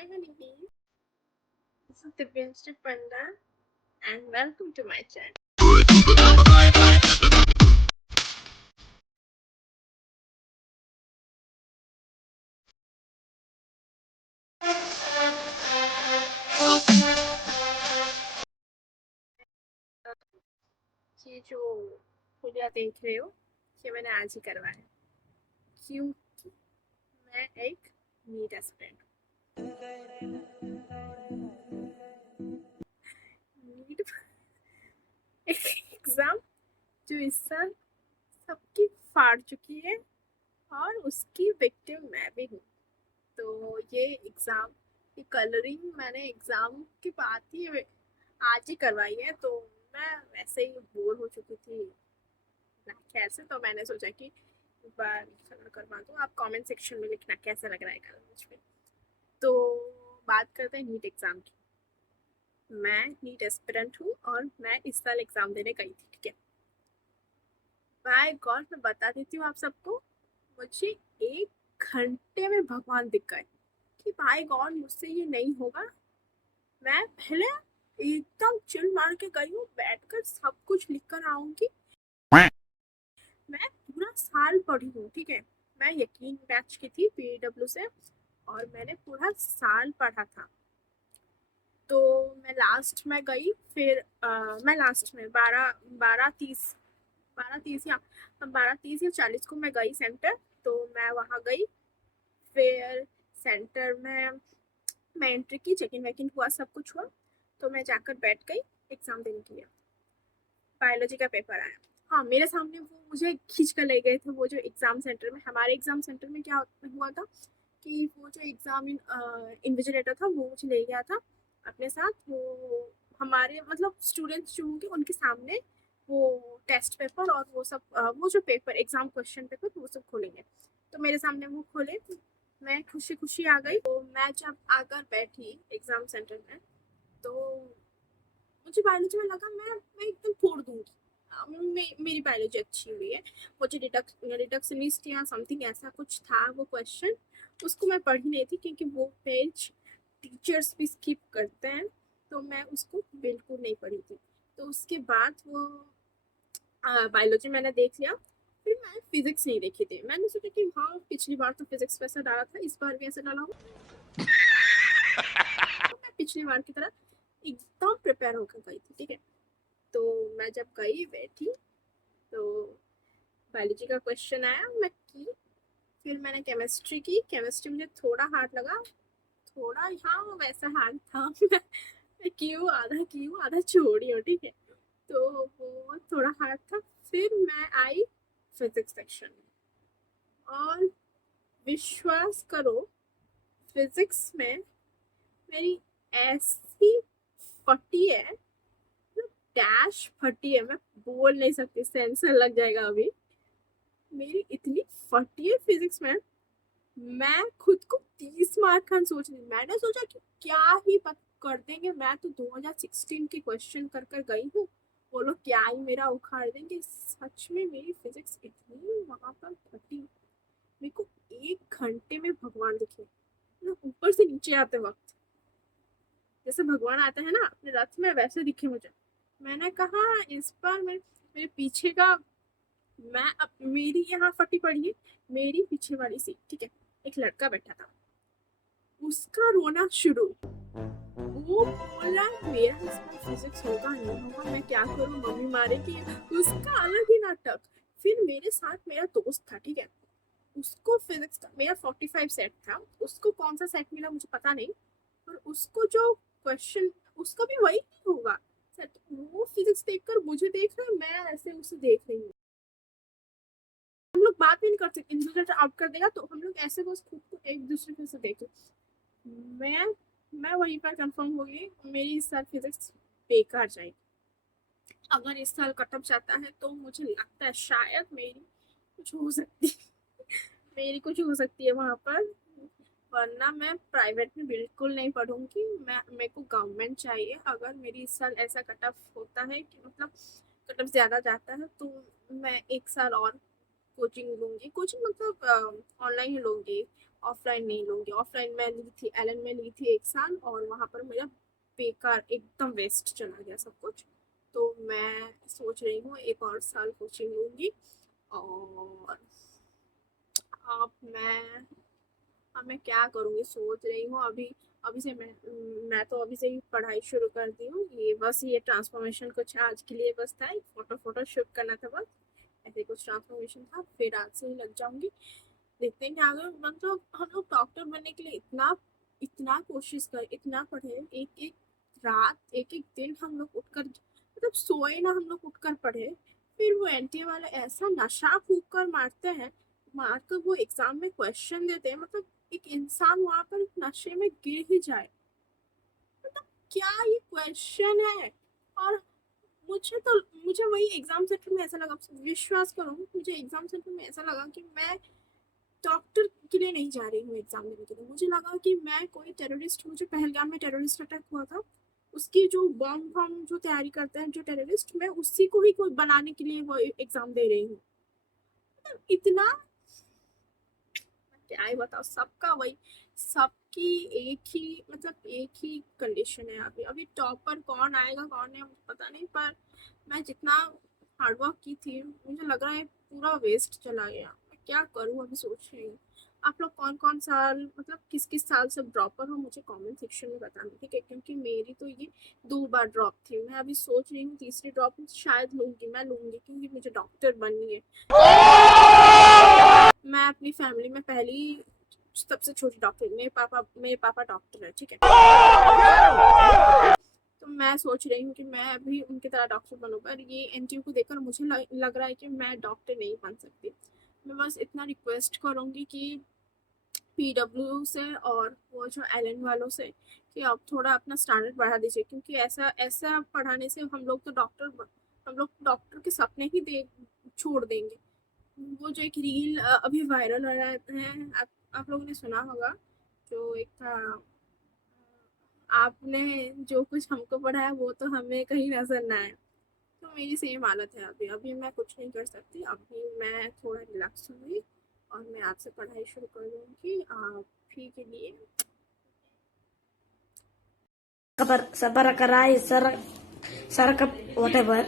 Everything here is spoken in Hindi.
Hi, honeybees. This is Divyanshi Panda, and welcome to my channel. ये जो हुलिया देख रहे हो, ये मैंने आज ही करवाया क्योंकि मैं एक नीट एस्पिरेंट नीट एक एग्जाम जो इस साल सबकी फाड़ चुकी है और उसकी विक्टिम मैं भी हूँ। तो ये एग्जाम की कलरिंग मैंने एग्जाम की बात ही आज ही करवाई है, तो मैं वैसे ही बोर हो चुकी थी खैर से, तो मैंने सोचा कि एक बार कलर करवा दूँ। आप कमेंट सेक्शन में लिखना कैसा लग रहा है कलर मुझ पे। तो बात करते हैं नीट एग्जाम की। मैं नीट एस्पिरेंट हूँ और मैं इस साल एग्जाम देने गई थी, ठीक है। बाय गॉड मैं बता देती हूँ आप सबको, मुझे 1 घंटे में भगवान दिख गए कि बाय गॉड मुझसे ये नहीं होगा। मैं पहले एकदम चिल मार के गई हूँ, बैठकर सब कुछ लिख कर आऊंगी। मैं पूरा साल पढ़ी हूँ, ठीक है। मैं यकीन बैच की थी पीडब्ल्यू से और मैंने पूरा साल पढ़ा था। तो मैं लास्ट में गई, फिर मैं लास्ट में 12:30 या 40 को मैं गई सेंटर। तो मैं वहाँ गई, फिर सेंटर में मैं एंट्री की, चेक इन वेक इन हुआ, सब कुछ हुआ। तो मैं जाकर बैठ गई एग्जाम देने के लिए। बायोलॉजी का पेपर आया। हाँ, मेरे सामने वो मुझे खींच कर ले गए थे, वो जो एग्जाम सेंटर में, हमारे एग्जाम सेंटर में क्या हुआ था कि वो जो एग्जाम इन्विजिलेटर था वो मुझे ले गया था अपने साथ। वो हमारे मतलब स्टूडेंट्स जो होंगे उनके सामने वो टेस्ट पेपर और वो सब वो जो पेपर एग्जाम क्वेश्चन पेपर वो सब खोलेंगे। तो मेरे सामने वो खोले, मैं खुशी खुशी आ गई। तो मैं जब आकर बैठी एग्जाम सेंटर में, तो मुझे बायोलॉजी में लगा मैं एकदम फोड़ दूंगी। मेरी बायोलॉजी अच्छी हुई है। मुझे रिडक्शनिस्ट या समथिंग ऐसा कुछ था वो क्वेश्चन, उसको मैं पढ़ी नहीं थी क्योंकि वो पेज टीचर्स भी स्किप करते हैं, तो मैं उसको बिल्कुल नहीं पढ़ी थी। तो उसके बाद वो बायोलॉजी मैंने देख लिया। फिर मैं फिजिक्स नहीं देखी थी। मैंने सोचा कि हाँ, पिछली बार तो फिजिक्स वैसा डाला था, इस बार भी ऐसा डाला हूँ। तो मैं पिछली बार की तरह एकदम प्रिपेयर होकर गई थी, ठीक है। तो मैं जब गई बैठी, तो बायोलॉजी का क्वेश्चन आया, मैं की। फिर मैंने केमिस्ट्री की। केमिस्ट्री मुझे थोड़ा हार्ड लगा, थोड़ा, हाँ वैसा हार्ड था। मैं क्यों आधा छोड़ी हूँ, ठीक है। तो वो थोड़ा हार्ड था। फिर मैं आई फिजिक्स सेक्शन में, और विश्वास करो, फिजिक्स में मेरी ऐसी फटी है, डैश फटी है, मैं बोल नहीं सकती, सेंसर लग जाएगा अभी। मेरी इतनी फटी है फिजिक्स में, मैं खुद को 30 मार्क का सोच रही। मैंने सोचा कि क्या ही कर देंगे, मैं तो 2016 के क्वेश्चन कर कर गई हूँ, वो लोग क्या ही मेरा उखाड़ देंगे। सच में मेरी फिजिक्स इतनी वहां पर फटी, मेरे को 1 घंटे में भगवान दिखे, मतलब ऊपर से नीचे आते वक्त जैसे भगवान आता है ना अपने रथ में, वैसे दिखे मुझे। मैंने कहा इस बार मेरे पीछे का, मैं अब मेरी यहाँ फटी पड़ी है, मेरी पीछे वाली सीट, ठीक है। एक लड़का बैठा था, उसका रोना शुरू। वो बोला मेरा इस बार फिजिक्स होगा नहीं होगा, मैं क्या करूँ, मम्मी मारेगी। उसका अलग ही नाटक। फिर मेरे साथ मेरा दोस्त था, ठीक है। उसको फिजिक्स का मेरा 45 सेट था, उसको कौन सा सेट मिला मुझे पता नहीं, पर उसको जो क्वेश्चन, उसका भी वही होगा सेट। वो फिजिक्स देखकर मुझे देख रहा है, मैं ऐसे उसे देख रही हूँ। हम लोग बात भी नहीं करते, इंटरनेट आउट कर देगा, तो हम लोग ऐसे बस खुद को एक दूसरे के से देख। मैं मैं वहीं पर कंफर्म हो गई, मेरी इस साल फिजिक्स बेकार जाएगी। अगर इस साल कटअप जाता है तो मुझे लगता है शायद कुछ हो सकती मेरी कुछ हो सकती है वहां पर। वरना मैं प्राइवेट में बिल्कुल नहीं पढ़ूंगी। मेरे को गवर्नमेंट चाहिए। अगर मेरी इस साल ऐसा कटअप होता है कि मतलब कटअप ज्यादा जाता है, तो मैं 1 साल और कोचिंग लूंगी, कोचिंग मतलब ऑनलाइन ही लूंगी, ऑफलाइन नहीं लूंगी। ऑफलाइन में ली थी, एलन में ली थी 1 साल, और वहां पर मेरा बेकार एकदम वेस्ट चला गया सब कुछ। तो मैं सोच रही हूँ 1 और साल कोचिंग लूंगी। और अब मैं क्या करूँगी सोच रही हूँ अभी। अभी से मैं तो अभी से ही पढ़ाई शुरू कर दी हूँ। ये बस ये ट्रांसफॉर्मेशन कुछ आज के लिए बस था, एक फोटो फोटो शूट करना था बस, ऐसे कुछ ट्रांसफॉर्मेशन था, फिर आज से ही लग जाऊंगी। देखते हैं क्या आगे। मतलब हम लोग डॉक्टर बनने के लिए इतना इतना कोशिश कर, इतना पढ़े, एक एक रात एक एक दिन हम लोग उठकर, मतलब सोए ना हम लोग उठकर पढ़े। फिर वो एनटीए वाले ऐसा नशा फूक कर मारते हैं, मार कर वो एग्जाम में क्वेश्चन देते हैं, मतलब एक इंसान वहां पर नशे में गिर ही जाए, मतलब क्या ये क्वेश्चन है। और मुझे वही एग्जाम सेंटर में ऐसा लगा, विश्वास करो मुझे एग्जाम सेंटर में ऐसा लगा कि मैं डॉक्टर के लिए नहीं जा रही हूँ एग्जाम देने के लिए। मुझे लगा कि मैं कोई टेररिस्ट हूँ, जो पहलगाम में टेररिस्ट अटैक हुआ था उसकी जो बॉम्ब हम जो तैयारी करते हैं जो टेररिस्ट, मैं उसी को ही कोई बनाने के लिए वो एग्जाम दे रही हूँ। मतलब इतना, क्या ही बताओ, सबका वही, सबकी एक ही, मतलब एक ही कंडीशन है। अभी अभी टॉपर कौन आएगा कौन नहीं मुझे पता नहीं, पर मैं जितना हार्डवर्क की थी मुझे लग रहा है पूरा वेस्ट चला गया। मैं क्या करूँ अभी सोच रही हूँ। आप लोग कौन कौन साल, मतलब किस किस साल से ड्रॉपर हो मुझे कमेंट सेक्शन में बताना, ठीक है, क्योंकि मेरी तो ये 2 बार ड्रॉप थी। मैं अभी सोच रही हूँ तीसरी ड्रॉप शायद लूंगी, मैं लूंगी क्योंकि मुझे डॉक्टर बननी है। मैं अपनी फैमिली में पहली सबसे छोटी डॉक्टर, मेरे पापा डॉक्टर है, ठीक है। तो मैं सोच रही हूँ कि मैं अभी उनकी तरह डॉक्टर बनूं, पर ये एनटीयू को देखकर मुझे लग रहा है कि मैं डॉक्टर नहीं बन सकती। मैं बस इतना रिक्वेस्ट करूंगी कि पीडब्ल्यू से और वो जो एलन वालों से कि आप थोड़ा अपना स्टैंडर्ड बढ़ा दीजिए, क्योंकि ऐसा ऐसा पढ़ाने से हम लोग डॉक्टर के सपने ही दे छोड़ देंगे। वो जो एक रील अभी वायरल हो रहा है, आप लोगों ने सुना होगा, जो एक था, आपने जो कुछ हमको पढ़ाया वो तो हमें कहीं नजर ना आए। तो मेरी सेम हालत है अभी। अभी मैं कुछ नहीं कर सकती, अभी मैं थोड़ा रिलैक्स हुई और मैं आपसे पढ़ाई शुरू कर दूंगी आप ही के लिए। Sabar, sabar karai, sarak, sarakap, whatever.